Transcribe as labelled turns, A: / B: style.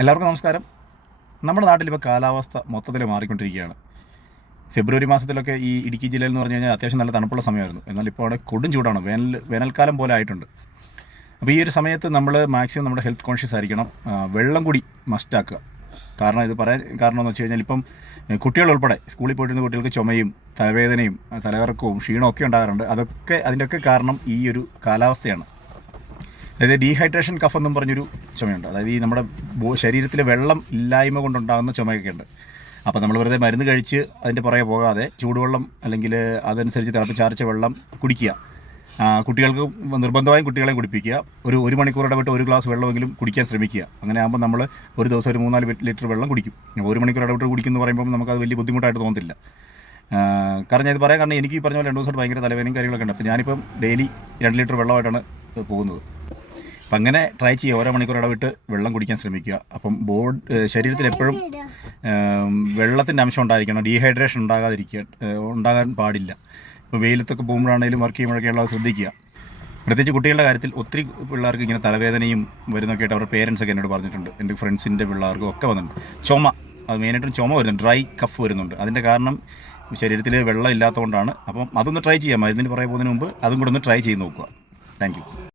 A: എല്ലാവർക്കും നമസ്കാരം. നമ്മുടെ നാട്ടിൽ ഇപ്പോൾ കാലാവസ്ഥ മൊത്തത്തിൽ മാറിക്കൊണ്ടിരിക്കുകയാണ്. ഫെബ്രുവരി മാസത്തിലൊക്കെ ഈ ഇടുക്കി ജില്ലയിൽ എന്ന് പറഞ്ഞു കഴിഞ്ഞാൽ അത്യാവശ്യം നല്ല തണുപ്പുള്ള സമയമായിരുന്നു. എന്നാൽ ഇപ്പോൾ അവിടെ കൊടും ചൂടാണ്. വേനൽ വേനൽക്കാലം പോലെ ആയിട്ടുണ്ട്. അപ്പോൾ ഈ ഒരു സമയത്ത് നമ്മൾ മാക്സിമം നമ്മുടെ ഹെൽത്ത് കോൺഷ്യസ് ആയിരിക്കണം. വെള്ളം കൂടി മസ്റ്റാക്കുക കാരണം ഇത് പറയാൻ കാരണം എന്ന് വെച്ച് കഴിഞ്ഞാൽ ഇപ്പം കുട്ടികളുൾപ്പെടെ സ്കൂളിൽ പോയിട്ടിരുന്ന കുട്ടികൾക്ക് ചുമയും തലവേദനയും തലകറക്കവും ക്ഷീണവും ഒക്കെ ഉണ്ടാകാറുണ്ട്. അതൊക്കെ അതിന്റെയൊക്കെ കാരണം ഈ ഒരു കാലാവസ്ഥയാണ്. അതായത് ഡീഹൈഡ്രേഷൻ കഫ് എന്നും പറഞ്ഞൊരു ചുമയുണ്ട്. അതായത് ഈ നമ്മുടെ ശരീരത്തിലെ വെള്ളം ഇല്ലായ്മ കൊണ്ടുണ്ടാകുന്ന ചുമയൊക്കെ ഉണ്ട്. അപ്പോൾ നമ്മൾ വെറുതെ മരുന്ന് കഴിച്ച് അതിന്റെ പുറകെ പോകാതെ ചൂടുവെള്ളം അല്ലെങ്കിൽ അതനുസരിച്ച് തിളപ്പിച്ചാർച്ച വെള്ളം കുടിക്കുക. കുട്ടികൾക്ക് നിർബന്ധമായും കുട്ടികളെ കുടിപ്പിക്കുക. ഒരു ഒരു മണിക്കൂർ ഇടവിട്ട് ഒരു ഗ്ലാസ് വെള്ളമെങ്കിലും കുടിക്കാൻ ശ്രമിക്കുക. അങ്ങനെ ആകുമ്പോൾ നമ്മൾ ഒരു ദിവസം ഒരു മൂന്നാൽ ലിറ്റർ വെള്ളം കുടിക്കും. ഒരു മണിക്കൂർ ഇടവിട്ട് കുടിക്കുന്നു പറയുമ്പോൾ നമുക്കത് വലിയ ബുദ്ധിമുട്ടായിട്ട് തോന്നത്തില്ല. കാരണം ഇത് പറയാൻ കാരണം എനിക്ക് ഈ പറഞ്ഞ പോലെ രണ്ട് ദിവസമായിട്ട് ഭയങ്കര തലവേദനയും കാര്യങ്ങളൊക്കെ ഉണ്ട്. അപ്പോൾ ഞാനിപ്പം ഡെയിലി രണ്ട് ലിറ്റർ വെള്ളമായിട്ടാണ് പോകുന്നത്. അപ്പം അങ്ങനെ ട്രൈ ചെയ്യുക ഓരോ മണിക്കൂർ ഇടവിട്ട് വെള്ളം കുടിക്കാൻ ശ്രമിക്കുക. അപ്പം ബോഡ് ശരീരത്തിൽ എപ്പോഴും വെള്ളത്തിന്റെ അംശം ഉണ്ടായിരിക്കണം. ഡീഹൈഡ്രേഷൻ ഉണ്ടാകാതിരിക്കുക ഉണ്ടാകാൻ പാടില്ല. ഇപ്പോൾ വെയിലത്തൊക്കെ പോകുമ്പോഴാണെങ്കിലും വർക്ക് ചെയ്യുമ്പോഴൊക്കെ ഉള്ളത് ശ്രദ്ധിക്കുക. പ്രത്യേകിച്ച് കുട്ടികളുടെ കാര്യത്തിൽ ഒത്തിരി പിള്ളേർക്ക് ഇങ്ങനെ തലവേദനയും വരുന്നൊക്കെ ആയിട്ട് അവരുടെ പേരൻസ് ഒക്കെ എന്നോട് പറഞ്ഞിട്ടുണ്ട്. എന്റെ ഫ്രണ്ട്സിന്റെ പിള്ളേർക്കും ഒക്കെ വന്നിട്ടുണ്ട്. ചുമ അത് മെയിനായിട്ടും ചുമ വരുന്നുണ്ട്. ഡ്രൈ കഫ് വരുന്നുണ്ട്. അതിന്റെ കാരണം ശരീരത്തിൽ വെള്ളം ഇല്ലാത്തതുകൊണ്ടാണ്. അപ്പം അതൊന്ന് ട്രൈ ചെയ്യാം. മരുന്നിന് പറയാൻ പോകുന്നതിന് മുമ്പ് അതും കൂടെ ഒന്ന് ട്രൈ ചെയ്ത് നോക്കുക. Thank you